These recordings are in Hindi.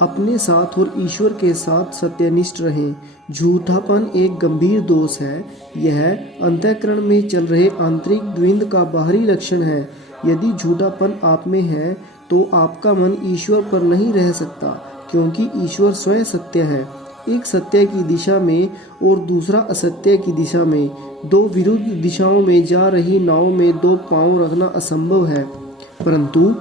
अपने साथ और ईश्वर के साथ सत्यनिष्ठ रहें। झूठापन एक गंभीर दोष है। यह अंतःकरण में चल रहे आंतरिक द्वंद्व का बाहरी लक्षण है। यदि झूठापन आप में है तो आपका मन ईश्वर पर नहीं रह सकता, क्योंकि ईश्वर स्वयं सत्य है। एक सत्य की दिशा में और दूसरा असत्य की दिशा में, दो विरुद्ध दिशाओं में जा रही नाव में दो पांव रखना असंभव है। परंतु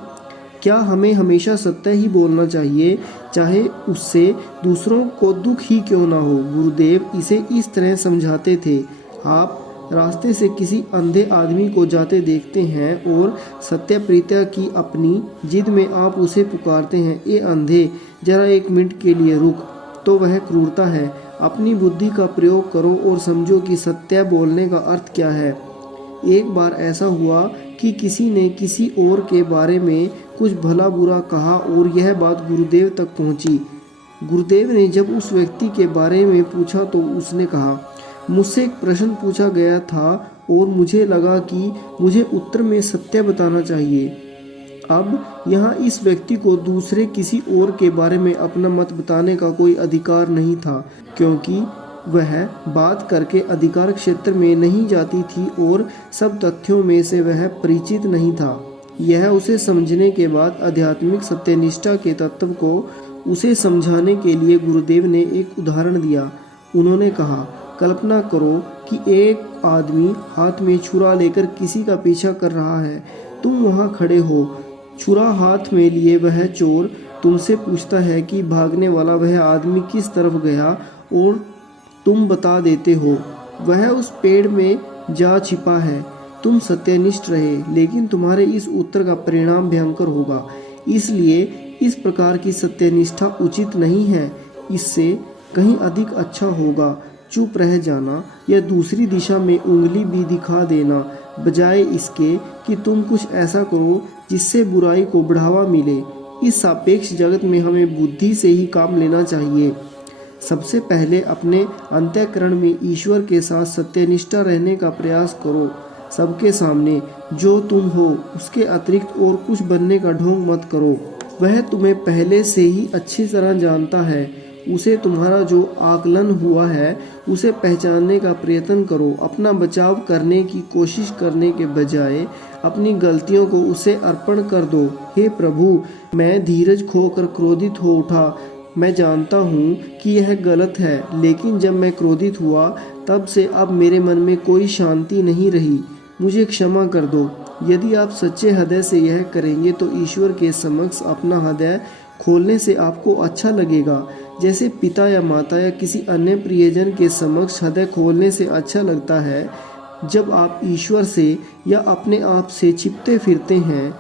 क्या हमें हमेशा सत्य ही बोलना चाहिए, चाहे उससे दूसरों को दुख ही क्यों ना हो? गुरुदेव इसे इस तरह समझाते थे। आप रास्ते से किसी अंधे आदमी को जाते देखते हैं और सत्यप्रियता की अपनी जिद में आप उसे पुकारते हैं, ए अंधे, जरा एक मिनट के लिए रुक। तो वह क्रूरता है। अपनी बुद्धि का प्रयोग करो और समझो कि सत्य बोलने का अर्थ क्या है। एक बार ऐसा हुआ कि किसी ने किसी और के बारे में कुछ भला बुरा कहा और यह बात गुरुदेव तक पहुंची। गुरुदेव ने जब उस व्यक्ति के बारे में पूछा तो उसने कहा, मुझसे एक प्रश्न पूछा गया था और मुझे लगा कि मुझे उत्तर में सत्य बताना चाहिए। अब यहाँ इस व्यक्ति को दूसरे किसी और के बारे में अपना मत बताने का कोई अधिकार नहीं था, क्योंकि वह बात करके अधिकार क्षेत्र में नहीं जाती थी और सब तथ्यों में से वह परिचित नहीं था। यह उसे समझने के बाद आध्यात्मिक सत्यनिष्ठा के तत्व को उसे समझाने के लिए गुरुदेव ने एक उदाहरण दिया। उन्होंने कहा, कल्पना करो कि एक आदमी हाथ में छुरा लेकर किसी का पीछा कर रहा है। तुम वहाँ खड़े हो, छुरा हाथ में लिए वह चोर तुमसे पूछता है कि भागने वाला वह आदमी किस तरफ गया और तुम बता देते हो वह उस पेड़ में जा छिपा है। तुम सत्यनिष्ठ रहे, लेकिन तुम्हारे इस उत्तर का परिणाम भयंकर होगा। इसलिए इस प्रकार की सत्यनिष्ठा उचित नहीं है। इससे कहीं अधिक अच्छा होगा चुप रह जाना या दूसरी दिशा में उंगली भी दिखा देना, बजाय इसके कि तुम कुछ ऐसा करो जिससे बुराई को बढ़ावा मिले। इस सापेक्ष जगत में हमें बुद्धि से ही काम लेना चाहिए। सबसे पहले अपने अंतःकरण में ईश्वर के साथ सत्यनिष्ठा रहने का प्रयास करो। सबके सामने जो तुम हो उसके अतिरिक्त और कुछ बनने का ढोंग मत करो। वह तुम्हें पहले से ही अच्छी तरह जानता है। उसे तुम्हारा जो आकलन हुआ है उसे पहचानने का प्रयत्न करो। अपना बचाव करने की कोशिश करने के बजाय अपनी गलतियों को उसे अर्पण कर दो। हे प्रभु, मैं धीरज खोकर क्रोधित हो उठा। मैं जानता हूँ कि यह गलत है, लेकिन जब मैं क्रोधित हुआ तब से अब मेरे मन में कोई शांति नहीं रही। मुझे क्षमा कर दो। यदि आप सच्चे हृदय से यह करेंगे तो ईश्वर के समक्ष अपना हृदय खोलने से आपको अच्छा लगेगा, जैसे पिता या माता या किसी अन्य प्रियजन के समक्ष हृदय खोलने से अच्छा लगता है। जब आप ईश्वर से या अपने आप से छिपते फिरते हैं,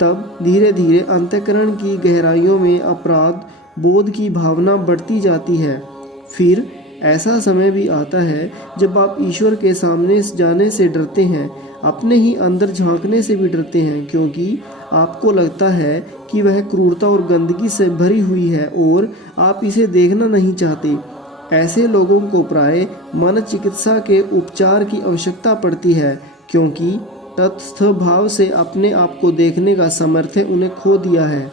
तब धीरे धीरे अंतःकरण की गहराइयों में अपराध बोध की भावना बढ़ती जाती है। फिर ऐसा समय भी आता है जब आप ईश्वर के सामने जाने से डरते हैं, अपने ही अंदर झांकने से भी डरते हैं, क्योंकि आपको लगता है कि वह क्रूरता और गंदगी से भरी हुई है और आप इसे देखना नहीं चाहते। ऐसे लोगों को प्राय मन चिकित्सा के उपचार की आवश्यकता पड़ती है, क्योंकि तटस्थ भाव से अपने आप को देखने का सामर्थ्य उन्हें खो दिया है।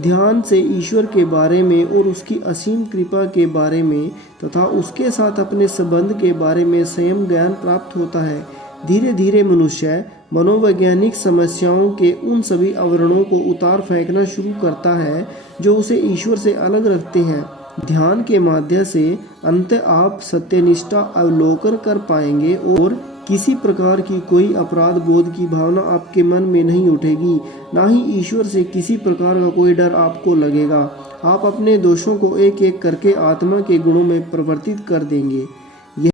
ध्यान से ईश्वर के बारे में और उसकी असीम कृपा के बारे में तथा उसके साथ अपने संबंध के बारे में स्वयं ज्ञान प्राप्त होता है। धीरे धीरे मनुष्य मनोवैज्ञानिक समस्याओं के उन सभी आवरणों को उतार फेंकना शुरू करता है जो उसे ईश्वर से अलग रखते हैं। ध्यान के माध्यम से अंत आप सत्यनिष्ठा अवलोकन कर पाएंगे और किसी प्रकार की कोई अपराध बोध की भावना आपके मन में नहीं उठेगी। ना ही ईश्वर से किसी प्रकार का कोई डर आपको लगेगा। आप अपने दोषों को एक एक करके आत्मा के गुणों में परिवर्तित कर देंगे।